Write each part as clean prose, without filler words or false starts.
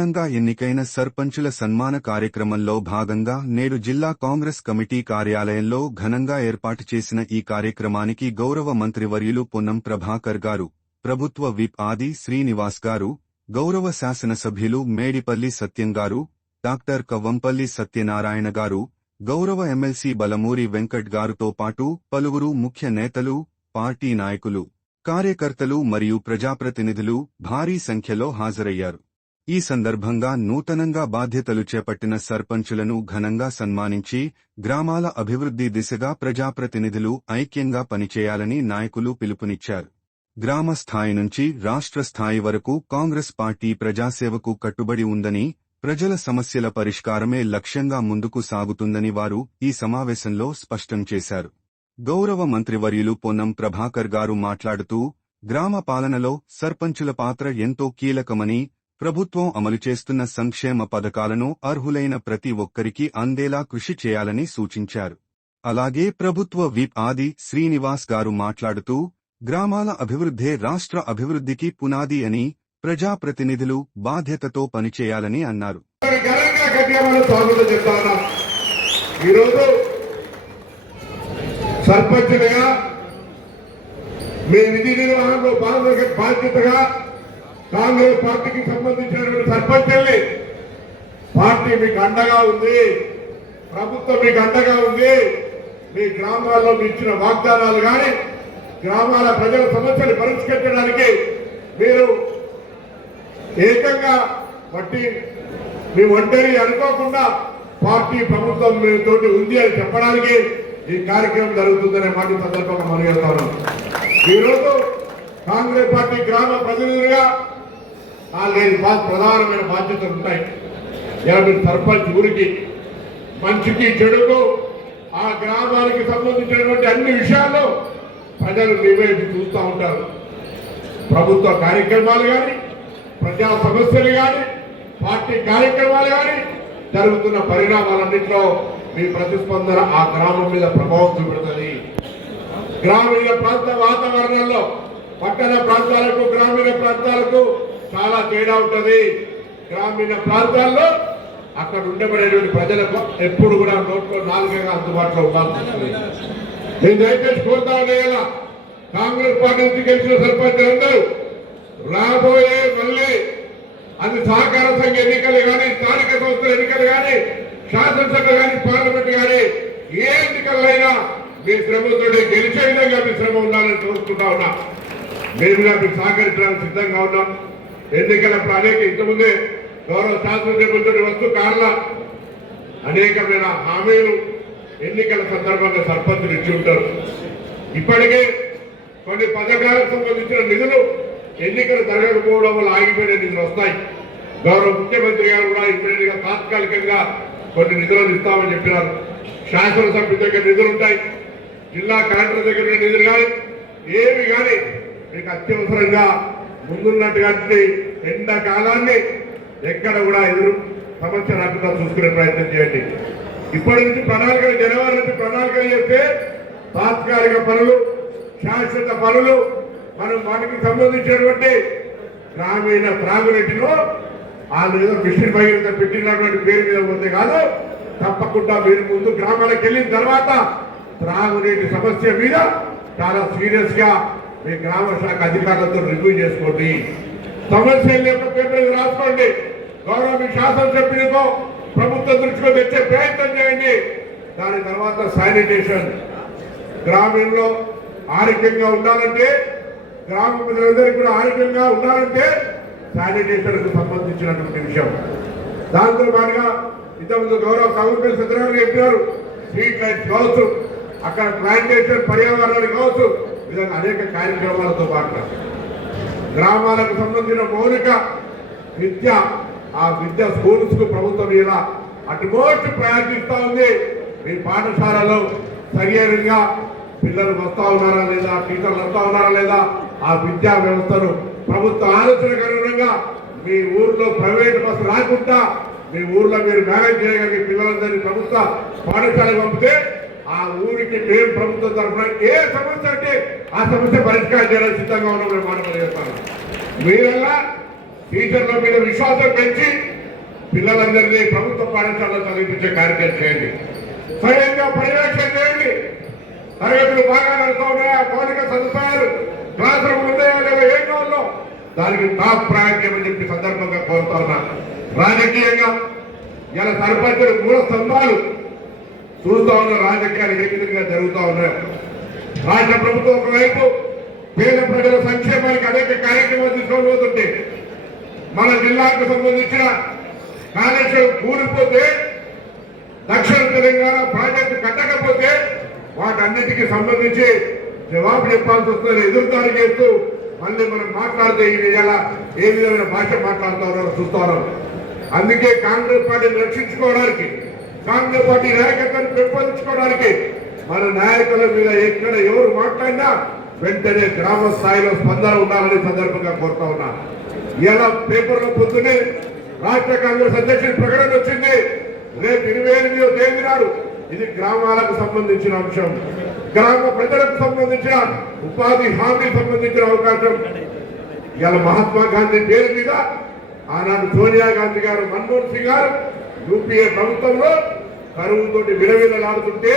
నూతనంగా ఎన్నికైన సర్పంచుల సన్మాన కార్యక్రమంలో భాగంగా నేడు జిల్లా కాంగ్రెస్ కమిటీ కార్యాలయంలో ఘనంగా ఏర్పాటు చేసిన ఈ కార్యక్రమానికి గౌరవ మంత్రివర్యులు పొన్నం ప్రభాకర్ గారు, ప్రభుత్వ విప్ ఆది శ్రీనివాస్ గారు, గౌరవ శాసనసభ్యులు మేడిపల్లి సత్యం గారు, డాక్టర్ కవ్వంపల్లి సత్యనారాయణ గారు, గౌరవ ఎమ్మెల్సీ బలమూరి వెంకట్ గారుతో పాటు పలువురు ముఖ్య నేతలు, పార్టీ నాయకులు, కార్యకర్తలు మరియు ప్రజాప్రతినిధులు భారీ సంఖ్యలో హాజరయ్యారు. ఈ సందర్భంగా నూతనంగా బాధ్యతలు చేపట్టిన సర్పంచులను ఘనంగా సన్మానించి గ్రామాల అభివృద్ధి దిశగా ప్రజాప్రతినిధులు ఐక్యంగా పనిచేయాలని నాయకులు పిలుపునిచ్చారు. గ్రామ స్థాయి నుంచి రాష్ట్ర స్థాయి వరకు కాంగ్రెస్ పార్టీ ప్రజాసేవకు కట్టుబడి ఉందని, ప్రజల సమస్యల పరిష్కారమే లక్ష్యంగా ముందుకు సాగుతుందని వారు ఈ సమావేశంలో స్పష్టం చేశారు. గౌరవ మంత్రివర్యులు పొన్నం ప్రభాకర్ గారు మాట్లాడుతూ, గ్రామ పాలనలో సర్పంచుల పాత్ర ఎంతో కీలకమని, ప్రభుత్వం అమలు చేస్తున్న సంక్షేమ పథకాలను అర్హులైన ప్రతి ఒక్కరికి అందేలా కృషి చేయాలని సూచించారు. అలాగే ప్రభుత్వ విప్ ఆది శ్రీనివాస్ గారు మాట్లాడుతూ, గ్రామాల అభివృద్ధే రాష్ట్ర అభివృద్ధికి పునాది అని, ప్రజాప్రతినిధులు బాధ్యతతో పనిచేయాలని అన్నారు. సర్పంచులుగా మీ విధి నిర్వహణలో బాధ్యతగా కాంగ్రెస్ పార్టీకి సంబంధించినటువంటి సర్పంచుల్ని పార్టీ మీకు అండగా ఉంది, ప్రభుత్వం మీకు అండగా ఉంది. మీ గ్రామాల్లో మీ ఇచ్చిన వాగ్దానాలు కానీ గ్రామాల ప్రజల సమస్యలు పరిష్కరించడానికి మీరు ఏకంగా బట్టి మీ ఒంటరి అనుకోకుండా పార్టీ ప్రభుత్వం తోటి ఉంది అని చెప్పడానికి ఈ కార్యక్రమం జరుగుతుందనే మాట సందర్భంగా మనం చేస్తాను. ఈరోజు కాంగ్రెస్ పార్టీ గ్రామ ప్రతినిధులుగా 4-5 ప్రధానమైన బాధ్యతలు ఉంటాయి. మీరు సర్పంచ్ ఊరికి మంచికి చెడుకు ఆ గ్రామానికి సంబంధించినటువంటి అన్ని విషయాల్లో ప్రజలు నివేది చూస్తూ ఉంటారు. ప్రభుత్వ కార్యక్రమాలు కానీ, ప్రజా సమస్యలు కానీ, పార్టీ కార్యక్రమాలు కానీ, జరుగుతున్న పరిణామాలన్నింటిలో మీ ప్రతిస్పందన ఆ గ్రామం మీద ప్రభావం చూపెడుతుంది. గ్రామీణ ప్రాంత వాతావరణంలో పట్టణ ప్రాంతాలకు గ్రామీణ ప్రాంతాలకు చాలా తేడా ఉంటుంది. గ్రామీణ ప్రాంతాల్లో అక్కడ ఉండబడేటువంటి ప్రజలకు ఎప్పుడు కూడా నోట్లో నాలుగగా అందుబాటులో ఉండాల్సి వస్తుంది. నేను దయచేసి కోరుతా ఉండేలా కాంగ్రెస్ పార్టీ నుంచి గెలిచిన సర్పంచులందరూ రాబోయే మళ్ళీ అది సహకార సంఘ ఎన్నికలు కానీ, స్థానిక సంస్థల ఎన్నికలు కానీ, శాసనసభ కానీ, పార్లమెంట్ కానీ, ఏ ఎన్నికలైనా మీ శ్రమతో గెలిచే విధంగా మీ శ్రమ ఉండాలని కోరుకుంటా ఉన్నా. మేముగా మీకు సహకరించడానికి సిద్ధంగా ఉన్నాం. ఎన్నికలప్పుడు అనేక ఇంతకుముందే గౌరవ శాసనసభ్యులతో వస్తూ కార్ల అనేకమైన హామీలు ఎన్నికల సందర్భంగా సర్పంచులు ఇచ్చి ఉంటారు. ఇప్పటికే కొన్ని పథకాలకు సంబంధించిన నిధులు ఎన్నికలు జరగకపోవడం వల్ల ఆగిపోయిన నిధులు వస్తాయి. గౌరవ ముఖ్యమంత్రి గారు కూడా ఇప్పటిగా తాత్కాలికంగా కొన్ని నిధులను ఇస్తామని చెప్పినారు. శాసనసభ్యుల దగ్గర నిధులు ఉంటాయి, జిల్లా కలెక్టర్ దగ్గర నిధులు కానీ, ఏవి కానీ మీకు అత్యవసరంగా ముందున్నట్టుగా ఎండాకాలాన్ని ఎక్కడ కూడా ఎదురు సమస్య రాకుండా చూసుకునే ప్రయత్నం చేయండి. ఇప్పటి నుంచి ప్రణాళికలు జనవరి నుంచి ప్రణాళికలు చేస్తే తాత్కాలిక పనులు, శాశ్వత పనులు మనం వాటికి సంబంధించినటువంటి గ్రామీణ త్రాగునీటిలో వాళ్ళు ఏదో మిషన్ భగీరథ పెట్టినటువంటి పేరు మీద పోతే కాదు, తప్పకుండా మీరు ముందు గ్రామాలకు వెళ్ళిన తర్వాత త్రాగునీటి సమస్య మీద చాలా సీరియస్ గా మీ గ్రామ శాఖ అధికారులతో రివ్యూ చేసుకోండి. సమస్యల యొక్క పేపర్ రాసుకోండి. గౌరవ మీ శాసనసభ్యులకో ప్రభుత్వ దృష్టిలో తెచ్చే ప్రయత్నం చేయండి. దాని తర్వాత శానిటేషన్ గ్రామీణంలో ఆరోగ్యంగా ఉండాలంటే, గ్రామ ప్రజలందరికీ కూడా ఆరోగ్యంగా ఉండాలంటే శానిటేషన్ కు సంబంధించినటువంటి విషయం. దాంతో పాటుగా ఇంతకుముందు గౌరవ కౌన్సిల్ సత్యనారాయణ చెప్పారు, స్ట్రీట్ లైట్స్ కావచ్చు, అక్కడ ప్లాంటేషన్ పర్యావరణానికి కావచ్చు, విధంగా అనేక కార్యక్రమాలతో పాటు గ్రామాలకు సంబంధించిన మౌలిక విద్య, ఆ విద్య స్కూల్స్ కు ప్రభుత్వం ఇలా అటుమోస్ట్ ప్రయాణిస్తూ ఉంది. మీ పాఠశాలలో సరియైనగా పిల్లలు వస్తా ఉన్నారా లేదా, టీచర్లు వస్తా ఉన్నారా లేదా, ఆ విద్యా వ్యవస్థను ప్రభుత్వ ఆలోచనకు అనుగుణంగా మీ ఊర్లో ప్రైవేట్ బస్సు రాకుండా మీ ఊర్లో మీరు మేనేజ్ చేయగలిగే పిల్లలందరినీ ప్రభుత్వ పాఠశాలకు పంపితే ఆ ఊరికి మేము ప్రభుత్వం తరఫున ఏ సమస్య అంటే ఆ సమస్య పరిష్కారం చేయడానికి సిద్ధంగా ఉన్నాం. మాట చేస్తాను. మీరల్లా టీచర్ల మీద విశ్వాసం పెంచి పిల్లలందరినీ ప్రభుత్వ పాఠశాలలో చదివించే కార్యక్రమం చేయండి. స్వయంగా పర్యవేక్షణ చేయండి. తరగతులు బాగా నడుస్తూ ఉన్నాయా, మౌలిక సదుపాయాలు క్లాస్ రూమ్ ఉన్నాయా లేదా, ఏం కావాలో దానికి టాప్ ప్రాధాన్యం అని చెప్పి సందర్భంగా కోరుతా ఉన్నా. రాజకీయంగా ఇలా సర్పంచులు మూల స్తంభాలు చూస్తా ఉన్న రాజకీయాలు ఏ విధంగా జరుగుతూ ఉన్నాయో. రాష్ట్ర ప్రభుత్వం ఒకవైపు పేద ప్రజల సంక్షేమానికి అనేక కార్యక్రమాలు తీసుకొని పోతుంటే మన జిల్లాకు సంబంధించిన కాళేశ్వరం కూలిపోతే, దక్షిణ తెలంగాణ ప్రాజెక్టు కట్టకపోతే వాటన్నిటికీ సంబంధించి జవాబు చెప్పాల్సి వస్తుంది. ఎదురుదారి చేస్తూ మళ్ళీ మనం మాట్లాడితే ఇది ఎలా ఏ విధమైన భాష మాట్లాడుతూ ఉన్నారో చూస్తా ఉన్నాం. అందుకే కాంగ్రెస్ పార్టీని రక్షించుకోవడానికి, కాంగ్రెస్ పార్టీ నాయకత్వాన్ని పెంపొందించుకోవడానికి మన నాయకుల మీద ఎక్కడ ఎవరు మాట్లాడినా వెంటనే గ్రామ స్థాయిలో స్పందన ఉండాలని సందర్భంగా కోరుతా ఉన్నా. ఇలా పేపర్లో పొద్దునే రాష్ట్ర కాంగ్రెస్ అధ్యక్షుడి ప్రకటన వచ్చింది. రేపు 28వ తేదీ నాడు ఇది గ్రామాలకు సంబంధించిన అంశం, గ్రామ ప్రజలకు సంబంధించిన ఉపాధి హామీకి సంబంధించిన అవకాశం. ఇలా మహాత్మా గాంధీ పేరు మీద ఆనాడు సోనియా గాంధీ గారు, మన్మోహన్ సింగ్ గారు యూపీఏ ప్రభుత్వంలో కరువుతోటి విలవిలలాడుతుంటే,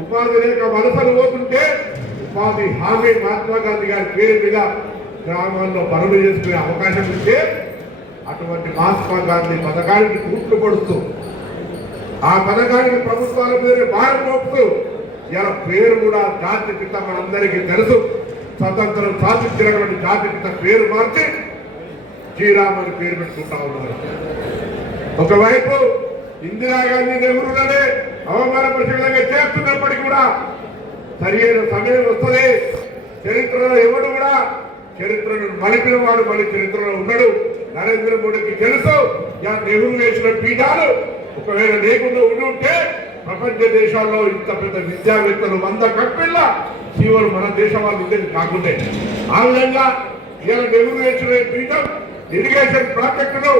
ఉపాధి లేక వలసలు పోతుంటే ఉపాధి హామీ మహాత్మా గాంధీ గారి పేరు మీద గ్రామాల్లో పనులు చేసుకునే అవకాశం ఇస్తే అటువంటి మహాత్మా గాంధీ పథకానికి కూట్లు పడుతూ, ఆ పథకానికి ప్రభుత్వాల మీద భారం మోపుతూ ఇలా పేరు కూడా జాతిపిత మనందరికీ తెలుసు. స్వతంత్రం సాధించినటువంటి జాతిపిత పేరు మార్చి శ్రీరామ్ అని పేరు పెట్టుకుంటా ఉన్నారు. ఒకవైపు ఇందిరాగాంధీ నెహ్రూలనే అవమానపరిచయంగా చేస్తున్నప్పటికీ కూడా సరైన సమయం వస్తుంది. చరిత్రలో ఎవడు కూడా చరిత్రను మలిపిన వాడు మళ్ళీ చరిత్రలో ఉన్నాడు. నరేంద్ర మోడీకి తెలుసు నెహ్రూ వేసిన పీఠాలు ఒకవేళ లేకుండా ఉండి ఉంటే ప్రపంచ దేశాల్లో ఇంత పెద్ద విద్యావేత్తలు 100 కప్పిళ్ళ సీవలు మన దేశం వాళ్ళు ఉండేది కాకుండే. ఆ విధంగా ఇలా నెహ్రూ వేసిన పీఠం ఇరిగేషన్ ప్రాజెక్టులు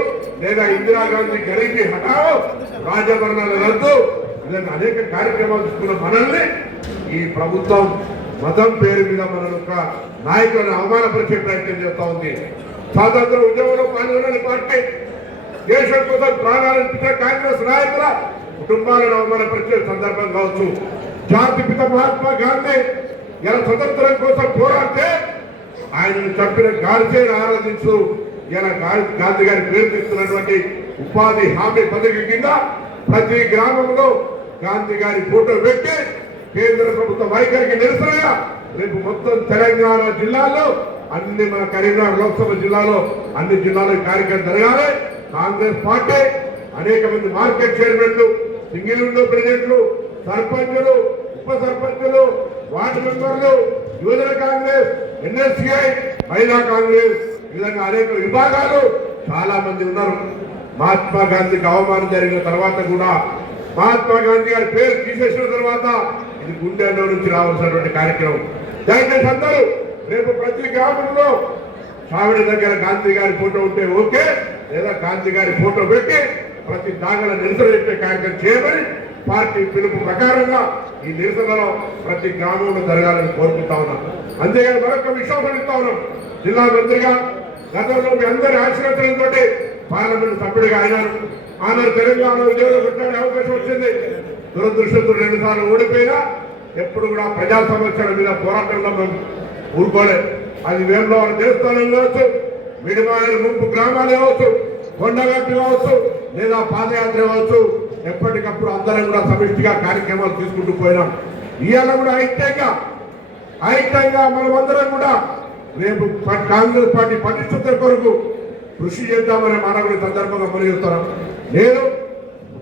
లేదా ఇందిరాగాంధీ గరీబీ హఠావో, రాజభరణాల రద్దు, ఇలాంటి అనేక కార్యక్రమాలు తీసుకున్న మనల్ని ఈ ప్రభుత్వం మతం పేరు మీద మన యొక్క నాయకులను అవమానపరిచే ప్రయత్నం చేస్తూ ఉంది. స్వాతంత్ర ఉద్యమంలో పాల్గొనని పార్టీ, దేశం కోసం ప్రాణాలర్పించిన కాంగ్రెస్ నాయకుల కుటుంబాలను అవమానపరిచే సందర్భం కావచ్చు. జాతిపిత మహాత్మా గాంధీ ఇలా స్వతంత్రం కోసం పోరాడితే ఆయనను చంపిన గాడ్సేను ఆరాధించు ఇలా గాంధీ గారి పేరు తెస్తున్నటువంటి ఉపాధి హామీ పథకం కింద ప్రతి గ్రామంలో గాంధీ గారి ఫోటో పెట్టి కేంద్ర ప్రభుత్వ వైఖరికి నిరసనగా రేపు మొత్తం తెలంగాణ జిల్లాల్లో అన్ని, మన కరీంనగర్ లోక్సభ జిల్లాలో అన్ని జిల్లాలో కార్యక్రమం జరగాలి. కాంగ్రెస్ పార్టీ అనేక మంది మార్కెట్ చైర్మన్లు, సింగిల్ విండో ప్రెసిడెంట్లు, సర్పంచులు, ఉప సర్పంచులు, వార్డు మెంబర్లు, యువజన కాంగ్రెస్, ఎన్ఎస్సిఐ, మహిళా కాంగ్రెస్, ఈ విధంగా అనేక విభాగాలు చాలా మంది ఉన్నారు. మహాత్మా గాంధీకి అవమానం జరిగిన తర్వాత కూడా, మహాత్మా గాంధీ గారి పేరు తీసేసిన తర్వాత ఇది గుండెల్లో నుంచి రావాల్సినటువంటి కార్యక్రమం. దయచేసి అందరూ రేపు ప్రతి గ్రామంలో చావిడి దగ్గర గాంధీ గారి ఫోటో ఉంటే ఓకే, లేదా గాంధీ గారి ఫోటో పెట్టి ప్రతి దాగల నిరసన చెప్పే కార్యక్రమం చేయమని పార్టీ పిలుపు ప్రకారంగా ఈ నిరసనలో ప్రతి గ్రామంలో జరగాలని కోరుకుంటా ఉన్నాం. అంతేగాని మరొక విశ్వాసం ఇస్తా ఉన్నాం. జిల్లా మంత్రిగా గతంలో మీ అందరి ఆశీర్వచనంతో పార్లమెంట్ సభ్యుడిగా అయినారు. ఆనాడు తెలంగాణ ఉద్యోగంలో పెట్టడానికి అవకాశం వచ్చింది. దురదృష్టంతో 2 సార్లు ఓడిపోయినా ఎప్పుడు కూడా ప్రజా సమస్యల మీద పోరాటంలో మేము ఊరుకోలేదు. అది వేములవాడ దేవస్థానం కావచ్చు, మిడిమాయల ముంపు గ్రామాలు కావచ్చు, కొండగట్టు కావచ్చు, లేదా పాదయాత్ర కావచ్చు, ఎప్పటికప్పుడు అందరం కూడా సమిష్టిగా కార్యక్రమాలు తీసుకుంటూ పోయినాం. ఇవాళ కూడా ఐక్యంగా మనమందరం కూడా రేపు కాంగ్రెస్ పార్టీ పటిష్టత కొరకు కృషి చేద్దామనే మానవుడి సందర్భంగా పనిచేస్తున్నాం. నేను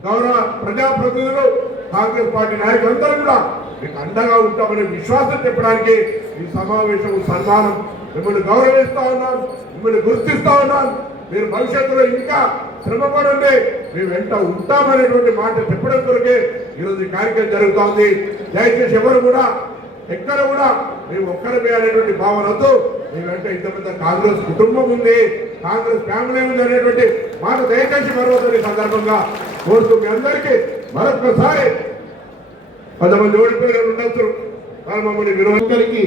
గౌరవ ప్రజాప్రతినిధులు, కాంగ్రెస్ పార్టీ నాయకులందరూ కూడా మీకు అండగా ఉంటామనే విశ్వాసం చెప్పడానికి ఈ సమావేశం సన్మానం. మిమ్మల్ని గౌరవిస్తా ఉన్నాం, మిమ్మల్ని గుర్తిస్తా ఉన్నాం. మీరు భవిష్యత్తులో ఇంకా శ్రమపడండి, మేము వెంట ఉంటామనేటువంటి మాట చెప్పడం కొరకే ఈరోజు ఈ కార్యక్రమం జరుగుతోంది. దయచేసి ఎవరు కూడా ఎక్కడ కూడా మేము ఒక్కరమే అనేటువంటి భావనతో మీ వెంట ఇంత పెద్ద కాంగ్రెస్ కుటుంబం ఉంది, కాంగ్రెస్ ఫ్యామిలీ ఉంది అనేటువంటి మాట దయచేసి మరొకరి సందర్భంగా కోరుతూ మీ అందరికీ మరొకసారి 10 మంది ఓడిపోయిన ఉండొచ్చు, మమ్మల్ని విరోధరికి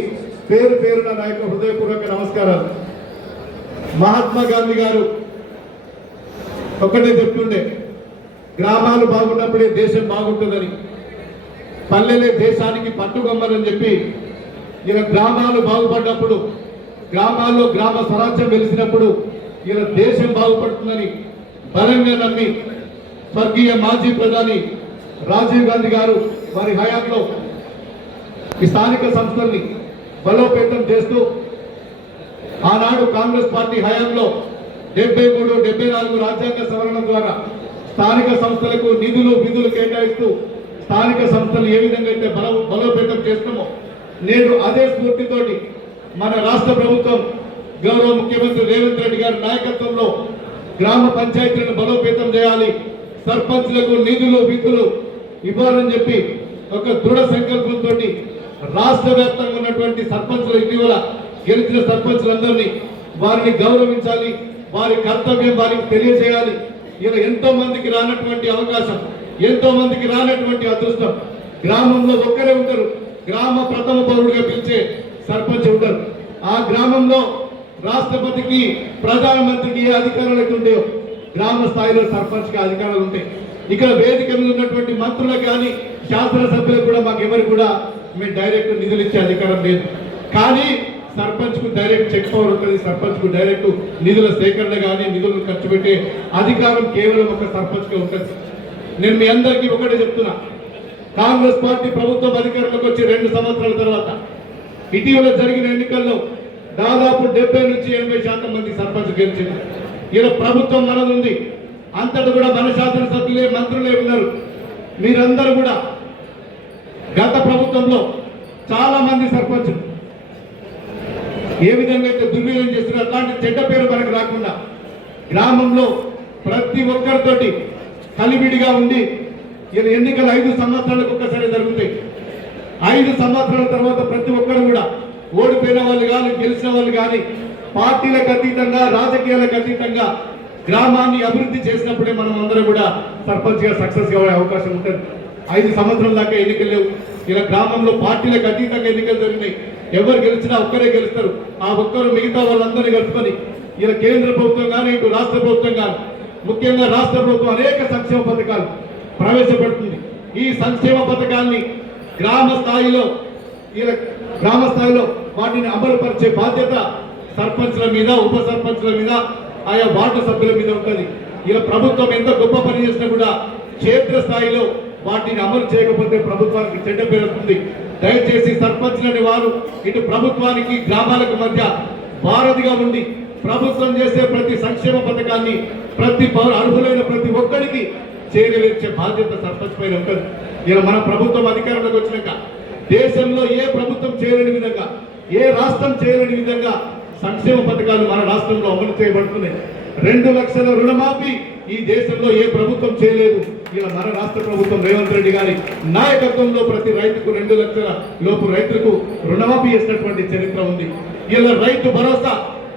పేరు పేరున నాయకుల హృదయపూర్వక నమస్కారాలు. మహాత్మా గాంధీ గారు ఒకటే చెప్తుండే, గ్రామాలు బాగున్నప్పుడే దేశం బాగుంటుందని, పల్లెలే దేశానికి పట్టుకొమ్మలని చెప్పి ఇలా గ్రామాలు బాగుపడ్డప్పుడు, గ్రామాల్లో గ్రామ స్వరాజ్యం వెలిసినప్పుడు ఇలా దేశం బాగుపడుతుందని బలంగా నమ్మి స్వర్గీయ మాజీ ప్రధాని రాజీవ్ గాంధీ గారు వారి హయాంలో ఈ స్థానిక సంస్థల్ని బలోపేతం చేస్తూ ఆనాడు కాంగ్రెస్ పార్టీ హయాంలో 73, 74 రాజ్యాంగ సవరణ ద్వారా స్థానిక సంస్థలకు నిధులు విధులు కేటాయిస్తూ స్థానిక సంస్థలు ఏ విధంగా అయితే బలోపేతం చేస్తామో నేడు అదే స్ఫూర్తితోటి మన రాష్ట్ర ప్రభుత్వం గౌరవ ముఖ్యమంత్రి రేవంత్ రెడ్డి గారి నాయకత్వంలో గ్రామ పంచాయతీలను బలోపేతం చేయాలి, సర్పంచ్లకు నిధులు విధులు ఇవ్వాలని చెప్పి ఒక దృఢ సంకల్పంతో రాష్ట్ర వ్యాప్తంగా ఉన్నటువంటి సర్పంచ్లు ఇటీవల గెలిచిన సర్పంచ్లందరినీ వారిని గౌరవించాలి, వారి కర్తవ్యం వారికి తెలియజేయాలి. ఇలా ఎంతో మందికి రానటువంటి అవకాశం, ఎంతో మందికి రానటువంటి అదృష్టం. గ్రామంలో ఒక్కరే ఉంటారు, గ్రామ ప్రథమ పౌరుడిగా పిలిచే సర్పంచ్ ఉంటారు. ఆ గ్రామంలో రాష్ట్రపతికి ప్రధానమంత్రికి ఏ అధికారాలు అయితే ఉంటాయో గ్రామ స్థాయిలో సర్పంచ్కి అధికారాలు ఉంటాయి. ఇక్కడ వేదిక మీద ఉన్నటువంటి మంత్రులకు కానీ శాసనసభ్యులకు కూడా మాకెవరికి కూడా మేము డైరెక్ట్ నిధులు ఇచ్చే అధికారం లేదు. కానీ సర్పంచ్ కు డైరెక్ట్ చెక్ పవర్ ఉంటుంది, సర్పంచ్ కు డైరెక్ట్ నిధుల సేకరణ కానీ నిధులను ఖర్చు పెట్టే అధికారం కేవలం ఒక సర్పంచ్ కే ఉంటుంది. నేను మీ అందరికీ ఒకటే చెప్తున్నా, కాంగ్రెస్ పార్టీ ప్రభుత్వం అధికారంలోకి వచ్చి 2 సంవత్సరాల తర్వాత ఇటీవల జరిగిన ఎన్నికల్లో దాదాపు 70 నుంచి 80% మంది సర్పంచ్ గెలిచింది. ఇలా ప్రభుత్వం మనదుంది, అంతటా కూడా మన శాసనసభ్యులే మంత్రులే ఉన్నారు. మీరందరూ కూడా గత ప్రభుత్వంలో చాలా మంది సర్పంచులు ఏ విధంగా అయితే దుర్వినియోగం చేస్తున్నారు, అట్లాంటి చెడ్డ పేరు మనకు రాకుండా గ్రామంలో ప్రతి ఒక్కరితోటి కలివిడిగా ఉండి ఇలా ఎన్నికలు 5 సంవత్సరాలకు ఒక్కసారి జరుగుతాయి. 5 సంవత్సరాల తర్వాత ప్రతి ఒక్కరు కూడా ఓడిపోయిన వాళ్ళు కానీ గెలిచిన వాళ్ళు కానీ పార్టీలకు అతీతంగా రాజకీయాలకు అతీతంగా గ్రామాన్ని అభివృద్ధి చేసినప్పుడే మనం అందరం కూడా సర్పంచ్ గా సక్సెస్ అయ్యే అవకాశం ఉంటుంది. 5 సంవత్సరాల దాకా ఎన్నికలు లేవు. ఇలా గ్రామంలో పార్టీలకు అతీతంగా ఎన్నికలు జరిగినాయి. ఎవరు గెలిచినా ఒక్కరే గెలుస్తారు. ఆ ఒక్కరు మిగతా వాళ్ళందరినీ కలుపుకొని ఇలా కేంద్ర ప్రభుత్వం కానీ ఇటు రాష్ట్ర ప్రభుత్వం కానీ ముఖ్యంగా రాష్ట్ర ప్రభుత్వం అనేక సంక్షేమ పథకాలు ప్రవేశపెడుతుంది. ఈ సంక్షేమ పథకాల్ని గ్రామ స్థాయిలో వాటిని అమలుపరిచే బాధ్యత సర్పంచ్ల మీద, ఉప సర్పంచ్ల మీద, ఆయా వార్డు సభ్యుల మీద ఉంటుంది. ఇలా ప్రభుత్వం ఎంత గొప్ప పని చేసినా కూడా క్షేత్ర స్థాయిలో వాటిని అమలు చేయకపోతే ప్రభుత్వానికి చెడ్డ పేరు వస్తుంది. దయచేసి సర్పంచ్లని వారు ఇటు ప్రభుత్వానికి గ్రామాలకు మధ్య వారధిగా ఉండి ప్రభుత్వం చేసే ప్రతి సంక్షేమ పథకాన్ని ప్రతి అర్హులైన ప్రతి ఒక్కరికి చేరవేర్చే బాధ్యత సర్పంచ్ పైన ఉంటుంది. ఇలా మన ప్రభుత్వం అధికారంలోకి వచ్చినాక దేశంలో ఏ ప్రభుత్వం చేయలేని విధంగా, ఏ రాష్ట్రం చేయలేని విధంగా సంక్షేమ పథకాలు మన రాష్ట్రంలో అమలు చేయబడుతున్నాయి. 2 లక్షల రుణమాఫీ ఈ దేశంలో ఏ ప్రభుత్వం చేయలేదు. ఇలా మన రాష్ట్ర ప్రభుత్వం రేవంత్ రెడ్డి గారి నాయకత్వంలో ప్రతి రైతుకు 2 లక్షల లోపు రైతులకు రుణమాఫీ చేసినటువంటి చరిత్ర ఉంది. ఇలా రైతు భరోసా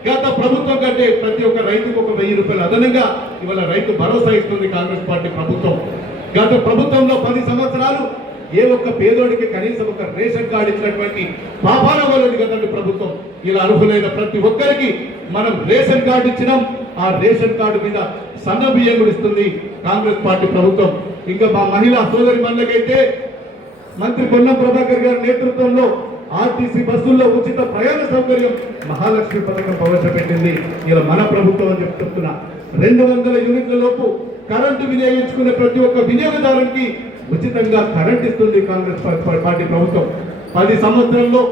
గత ప్రభుత్వం కంటే ప్రతి ఒక్క రైతుకు ఒక 1000 రూపాయలు అదనంగా ఇవాళ రైతు భరోసా ఇస్తుంది కాంగ్రెస్ పార్టీ ప్రభుత్వం. గత ప్రభుత్వంలో 10 సంవత్సరాలు ఏ ఒక్క పేదోడికి కనీసం ఒక రేషన్ కార్డు ఇచ్చినటువంటి పాపాల వల్లది కదండి ప్రభుత్వం. ఇలా అర్హులైన ప్రతి ఒక్కరికి మనం రేషన్ కార్డు ఇచ్చినాం. ఆ రేషన్ కార్డు మీద సన్న బియ్యం కూడా ఇస్తుంది కాంగ్రెస్ పార్టీ ప్రభుత్వం. ఇంకా మా మహిళా సోదరి మనులకైతే మంత్రి పొన్నం ప్రభాకర్ గారి నేతృత్వంలో ఆర్టీసీ బస్సుల్లో ఉచిత ప్రయాణ సౌకర్యం మహాలక్ష్మి పథకం ప్రవేశపెట్టింది. ఇలా మన ప్రభుత్వం అని చెప్తున్నా. 200 యూనిట్ల లోపు కరెంటు వినియోగించుకునే ప్రతి ఒక్క వినియోగదారునికి ఉచితంగా కరెంట్ ఇస్తుంది కాంగ్రెస్ పార్టీ ప్రభుత్వం. 10 సంవత్సరంలో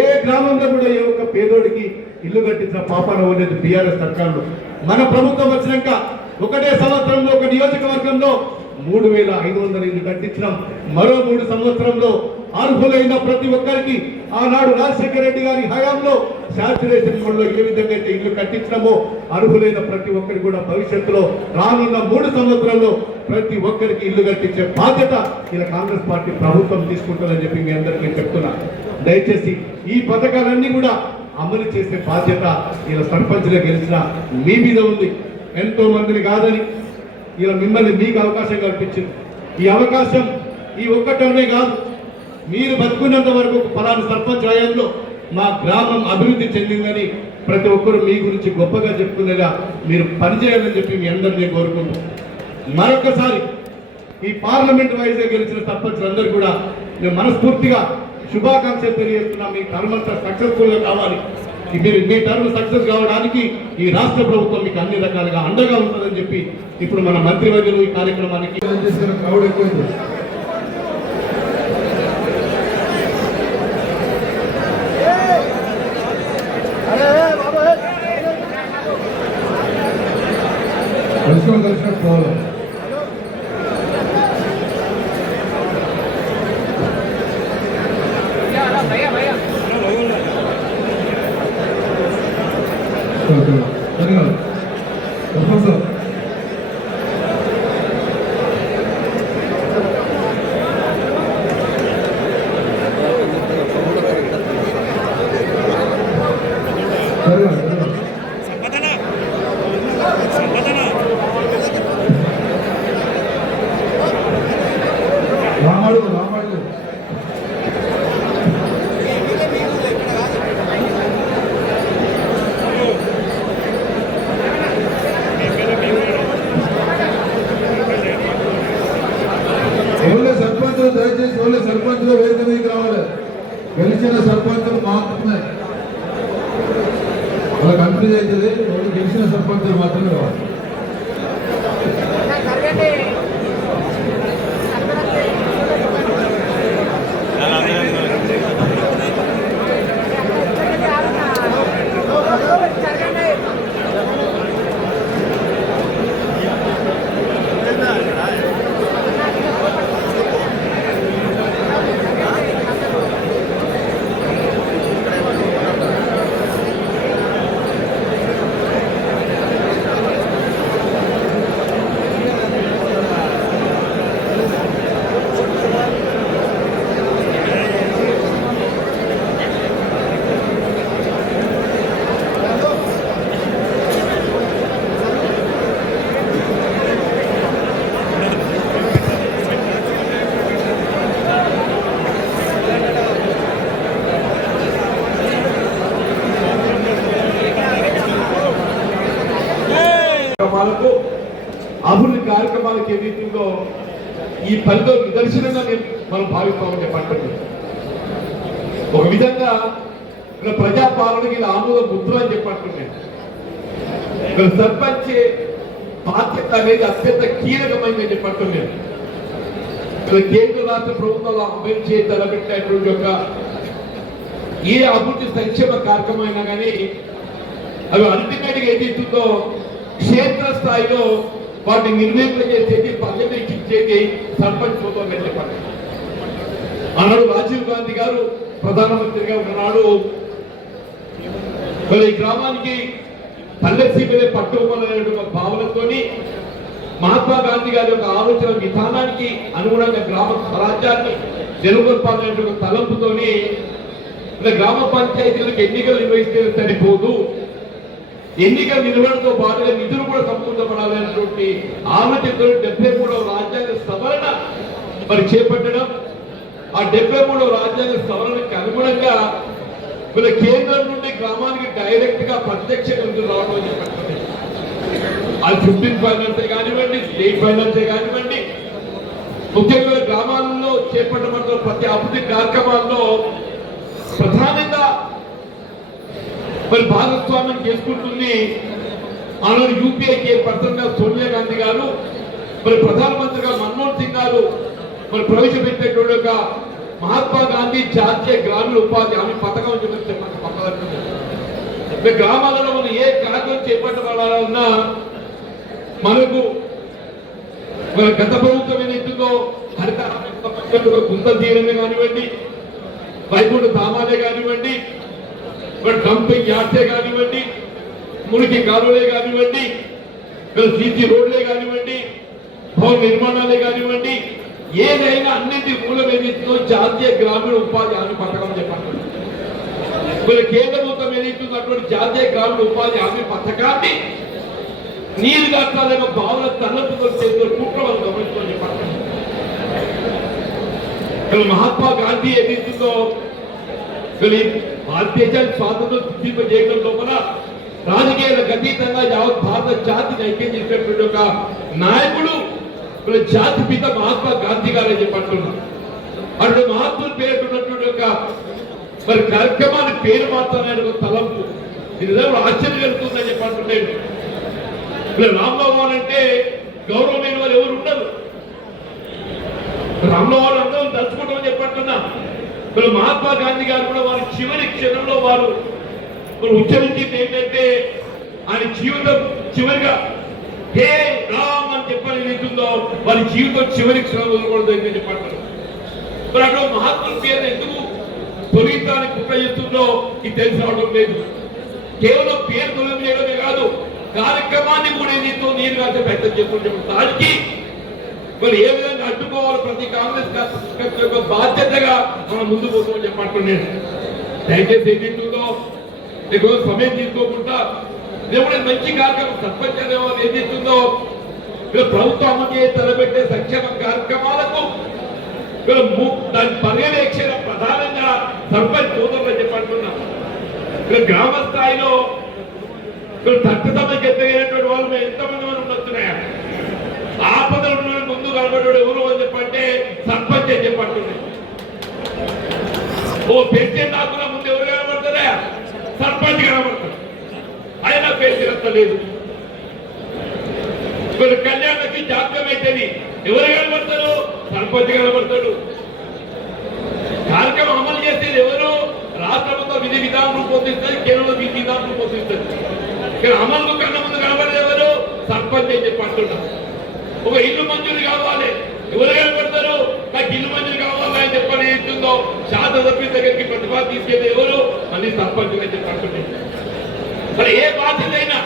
ఏ గ్రామంలో కూడా ఏ ఒక్క పేదోడికి ఇల్లు కట్టించిన పాపాన ఉండేది బీఆర్ఎస్ సర్కారులో. మన ప్రభుత్వం వచ్చినాక ఒకటే సంవత్సరంలో ఒక నియోజకవర్గంలో 3500 ఇల్లు కట్టించినాం. మరో 3 సంవత్సరంలో అర్హులైన ప్రతి ఒక్కరికి ఆనాడు రాజశేఖర రెడ్డి గారి హయాంలో శాచురేషన్ మోడ్లో ఏ విధంగా అయితే ఇల్లు కట్టించినామో అర్హులైన ప్రతి ఒక్కరికి కూడా భవిష్యత్తులో రానున్న 3 సంవత్సరాల్లో ప్రతి ఒక్కరికి ఇల్లు కట్టించే బాధ్యత ఇలా కాంగ్రెస్ పార్టీ ప్రభుత్వం తీసుకుంటుందని చెప్పి మీ అందరికీ చెప్తున్నా. దయచేసి ఈ పథకాలన్నీ కూడా అమలు చేసే బాధ్యత ఇలా సర్పంచ్గా గెలిచిన మీ మీద ఉంది. ఎంతో మందిని కాదని ఇలా మిమ్మల్ని మీకు అవకాశం కల్పించింది. ఈ అవకాశం ఈ ఒక్కటనే కాదు, మీరు బతుకున్నంత వరకు పలానా సర్పంచ్ హయాంలో మా గ్రామం అభివృద్ధి చెందిందని ప్రతి ఒక్కరు మీ గురించి గొప్పగా చెప్పుకునేలా మీరు పనిచేయాలని చెప్పి మీ అందరినీ కోరుకుంటున్నాం. మరొకసారి ఈ పార్లమెంట్ వైజ్గా గెలిచిన సర్పంచులందరూ కూడా నేను మనస్ఫూర్తిగా శుభాకాంక్షలు తెలియజేస్తున్నా. మీ టర్మ్ అంతా సక్సెస్ఫుల్గా కావాలి. మీరు మీ టర్మ్ సక్సెస్ కావడానికి ఈ రాష్ట్ర ప్రభుత్వం మీకు అన్ని రకాలుగా అండగా ఉంటుందని చెప్పి ఇప్పుడు మన మంత్రివర్యులు ఈ కార్యక్రమానికి క్రౌడ్ ఎక్కువైంది. దర్శనం పోవాలి. దయచేసి ఓన్లీ సర్పంచ్లు వేదిక మీదకి రావాలి. గెలిచిన సర్పంచులు మాత్రమే వాళ్ళ కంపెనీ అవుతుంది. ఓన్లీ గెలిచిన సర్పంచులు మాత్రమే రావాలి. అభివృద్ధి కార్యక్రమాలకు ఏదైతుందో ఈ పనిలో నిదర్శనంగా మనం భావిస్తామని చెప్పండి. ఒక విధంగా ఇక్కడ ప్రజాపాలనకి ఇది ఆమోద ముద్ర అని చెప్పంటున్నాను. ఇక్కడ సర్పంచ్ బాధ్యత అనేది అత్యంత కీలకమైనది చెప్పంటున్నాను. ఇక్కడ కేంద్ర రాష్ట్ర ప్రభుత్వాలు అమలు చేసి తలపెట్టినటువంటి యొక్క ఏ అభివృద్ధి సంక్షేమ కార్యక్రమం అయినా కానీ అవి అల్టిమేట్గా ఏదైతుందో క్షేత్ర స్థాయిలో వాటిని నిర్వహణ చేసేది, పర్యవేక్షించేది సర్పంచ్ ప్రభుత్వం చెప్పండి. ఆనాడు రాజీవ్ గాంధీ గారు ప్రధానమంత్రిగా ఉన్ననాడు మరి ఈ గ్రామానికి పల్లెసీ మీద పట్టుకోవాలనే భావనతో మహాత్మా గాంధీ గారి యొక్క ఆలోచన విధానానికి అనుగుణంగా గ్రామ స్వరాజ్యాన్ని నెలకొల్పాలనే తలంపుతోని గ్రామ పంచాయతీలకు ఎన్నికలు నిర్వహిస్తే సరిపోదు, ఎన్నికల నిర్వహణతో పాటుగా నిధులు కూడా సమకూర్చబడాలనేటువంటి ఆలోచనతో 73వ రాజ్యాంగ సవరణ మరి చేపట్టడం. ఆ 73వ రాజ్యాంగ సవరణకు అనుగుణంగా వీళ్ళ కేంద్రం నుండి గ్రామానికి డైరెక్ట్ గా ప్రత్యక్షంగా నిధులు రావడం అని చెప్పండి. అది 15 ఫైనాన్సే కానివ్వండి, స్టేట్ ఫైనాన్సే కానివ్వండి, ముఖ్యంగా గ్రామాల్లో చేపట్టబడుతున్న ప్రతి అభివృద్ధి కార్యక్రమాల్లో ప్రధానంగా మరి భాగస్వామ్యం చేసుకుంటుంది. ఆనాడు యూపీఏ చైర్పర్సన్ గా సోనియా గాంధీ గారు, మరి ప్రధానమంత్రిగా మన్మోహన్ సింగ్ గారు మరి ప్రవేశపెట్టేటువంటి ఒక మహాత్మా గాంధీ జాతీయ గ్రామీణ ఉపాధి హామీ పథకం అని చెప్పి గ్రామాలలో మనం ఏ కార్యక్రమం చేపట్టబడాలన్నా మనకు మన గత ప్రభుత్వం ఏదైతుందో హరిత గుంతలు తీయడమే కానివ్వండి, వైకుంఠ ధామాలే కానివ్వండి, డంపింగ్ యార్డ్సే కానివ్వండి, మురికి కాలువలే కానివ్వండి, సీసీ రోడ్లే కానివ్వండి, భవన నిర్మాణాలే కానివ్వండి, ఏదైనా అన్నింటి మూలం ఏదైతుందో జాతీయ గ్రామీణ ఉపాధి హామీ పథకం చెప్పండి. మరి కేంద్ర ప్రభుత్వం ఏదైతుందో అటువంటి జాతీయ గ్రామీణ ఉపాధి హామీ పథకాన్ని నీరు కట్టాలనే భావన తలపుతో చేసిన కుట్రలను గమనించుకొని చెప్పండి. మహాత్మా గాంధీ ఏదైతుందో భారతదేశానికి స్వాతంత్రం సిద్ధింపజేయడం లోపల రాజకీయాలకు అతీతంగా యావత్ భారత జాతిని ఐక్యం చేసినటువంటి ఒక నాయకుడు జాతి పిత మహాత్మా గాంధీ గారు అని చెప్పంటున్నారు. అటు మహాత్ములు పేరున్నటువంటి ఒక మరి కార్యక్రమాన్ని పేరు మాత్రమే ఒక తలంపు ఇది ఆశ్చర్యం కలుగుతుందని చెప్పంటున్నాడు. రామ్భవన్ అంటే గౌరవమైన వారు ఎవరు ఉండరు. రామ్భవన్ అందరూ తలుచుకుంటామని చెప్పంటున్నా. మహాత్మా గాంధీ గారు కూడా వారి చివరి క్షణంలో వారు ఉచ్చరించింది ఏంటంటే ఆయన జీవితం చివరిగా హే రామ్ అని చెప్పని ఏదైతుందో వారి జీవితం చివరి క్షణం వదలకూడదు అని చెప్పంటారు. మరి అక్కడ మహాత్ముల పేరు ఎందుకు తొలితానికి కుట్ర చేస్తుందో ఇది తెలిసి రావడం లేదు. కేవలం పేరు తొలగి చేయడమే కాదు కార్యక్రమాన్ని కూడా ఏదైతే నీరు కాసే ప్రయత్నం చేస్తుంటే దానికి మరి ఏ విధంగా అడ్డుకోవాలి ప్రతి కాంగ్రెస్ యొక్క బాధ్యతగా మనం ముందు పోతామని చెప్పంటున్నాను. దయచేసి ఏదైతుందో ఎక్కువ సమయం తీసుకోకుండా దేవుడు మంచి కార్యక్రమం సర్పంచ్ అనేవాళ్ళు ఏదైతుందో ప్రభుత్వం అమలు చేసి తలపెట్టే సంక్షేమ కార్యక్రమాలకు దాని పర్యవేక్షణ ప్రధానంగా సర్పంచ్ సోదరులు చెప్పంటున్నాం. గ్రామ స్థాయిలో తక్కువకి ఎద్దగైనటువంటి వాళ్ళు ఎంతమంది మనం ఉండొచ్చున్నాయా ఆపదలు ముందు కనబడ్డాడు ఎవరు అని చెప్పంటే సర్పంచ్ అని చెప్పంటున్నాయి. ఓ పెన్షన్ నాకున్న ముందు ఎవరు కనబడతారా సర్పంచ్ కనబడతాడు. ఆయన పెన్షన్ లేదు. కళ్యాణకి జాతకం అయితేది ఎవరు కనబడతారు సర్పంచ్ కనబడతాడు. కార్యక్రమం అమలు చేసేది ఎవరు రాష్ట్ర ప్రభుత్వం విధి విధానం రూపొందిస్తుంది కేంద్రంలో విధి విధానం రూపొందిస్తుంది. ఇక్కడ అమలు కన్నా ముందు కనబడేది ఎవరు సర్పంచ్ అని చెప్పి అంటున్నారు. ఒక ఇల్లు మంజూరు కావాలి ఎవరు కనబడతారు నాకు ఇల్లు మంజూరు కావాలి అని చెప్పని ఇస్తుందో శాసనసభ్యుల దగ్గరికి ప్రతిపాదన తీసుకెళ్ళి ఎవరు మళ్ళీ సర్పంచ్ అని చెప్పి అంటున్నారు. మరి ఏ బాధ్యత అయినా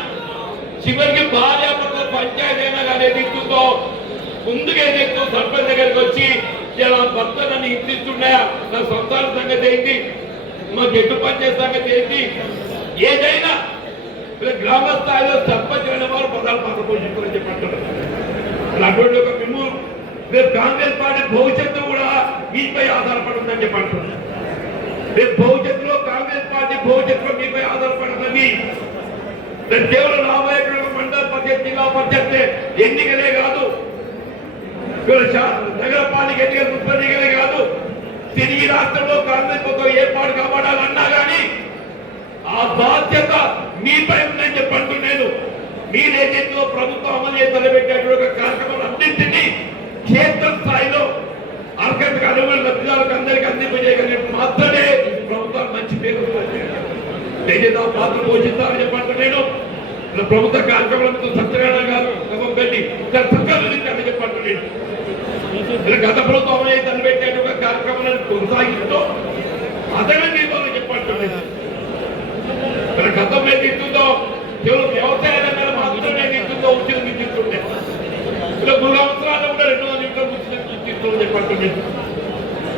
చివరికి భార్యాభర్త పంచాయతీ అయినా కానీ ఏది ఇస్తుందో ముందుగా ఏదైతే సర్పంచ్ దగ్గరికి వచ్చి ఇలా భర్త నన్ను ఇంటిస్తున్నాయా నా సంసార సంగతి ఏంటి మా గెట్టు పంచాయతీ సంగతి ఏంటి ఏదైనా గ్రామ స్థాయిలో సర్పంచ్ అయిన వారు ప్రధాన పాత్ర పోషించాలని చెప్పంటున్నారు. అటువంటి ఒక మిమ్ము రేపు కాంగ్రెస్ పార్టీ భవిష్యత్తు కూడా మీపై ఆధారపడుతుందని చెప్పంటున్నారు. రేపు భవిష్యత్తులో కాంగ్రెస్ పార్టీ భవిష్యత్తులో మీపై ఆధారపడుతుంది. కేవలం రాబోయే మండల పరిషత్ జిల్లా పరిషత్ ఎన్నికలే కాదు నగరపాలిక ఎన్నికలు ఉప ఎన్నికలే కాదు తిరిగి రాష్ట్రంలో కాంగ్రెస్ ప్రభుత్వం ఏర్పాటు కాపాడాలన్నా కానీ ఆ బాధ్యత మీపై ఉందని చెప్పంటూ నేను మీరేదైతే ప్రభుత్వం అమలు చేసి తలపెట్టినటువంటి కార్యక్రమాలన్నింటినీ క్షేత్ర స్థాయిలో అర్హతకు అనుగుణ లబ్ధిదారులకు అందరికీ అందింపజేయగలిగినట్టు మాత్రమే ప్రభుత్వం మంచి పేరు దయచేసి పాత్ర పోషిస్తారని చెప్పంటూ నేను ప్రభుత్వ కార్యక్రమాలతో సత్యనారాయణ గారు వెళ్ళి సత్కరించాలని చెప్పంటూ నేను గత ప్రభుత్వం అమలు చేసి తలపెట్టినటువంటి కార్యక్రమాలను కొనసాగిస్తూ అదనం నిర్మాణం చెప్పంటూ గతంలో ఏదైతుందో కేవలం వ్యవసాయ రంగంలో మాత్రమే ఏదైతుందో ఉచిత విద్యుత్తుండే ఇలా 3 సంవత్సరాల్లో కూడా 200 లీటర్ల ఉచిత విద్యుత్తుందని చెప్పంటుండే.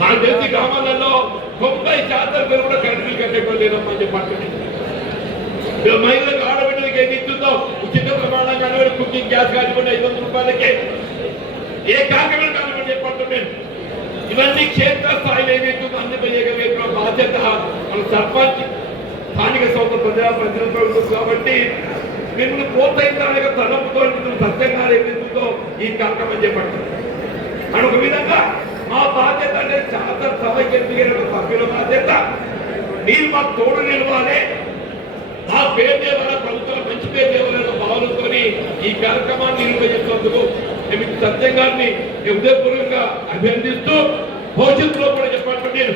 నాకు తెలిసి గ్రామాలలో 90% కూడా కరెంట్ బిల్ కట్టేటప్పుడు లేదమ్మని చెప్పంటుండే. ఇలా మహిళలకు ఆడబిడ్డలకి ఏదైతుందో ఉచిత ప్రమాణంగా కుకింగ్ గ్యాస్ కానివ్వండి 500 రూపాయలకే ఏ కార్యక్రమం కానివ్వండి చెప్పంటుండే. ఇవన్నీ క్షేత్ర స్థాయిలో ఏదైతుందో అందింపజేయగలిగే బాధ్యత మన సర్పంచ్ స్థానిక సంస్థ ప్రజలతో ఉంటుంది. కాబట్టి మిమ్మల్ని ప్రోత్సహించాలి తలంపుతో సత్యంగా ఏదైతుందో ఈ కార్యక్రమం చేపట్టారు. అని ఒక విధంగా మా బాధ్యత అంటే శాసన సభకి ఎన్నికైన సభ్యుల బాధ్యత మీరు మాకు తోడు నిలవాలి మా పేరు దేవాల ప్రభుత్వం మంచి పేరు దేవాలన్న భావనతో ఈ కార్యక్రమాన్ని నిర్వహించినందుకు మేము సత్యం గారిని హృదయపూర్వకంగా అభినందిస్తూ భవిష్యత్తులో కూడా చెప్పండి నేను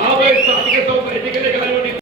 రాబోయే స్థానిక సంస్థ ఎన్నికలే కానివ్వండి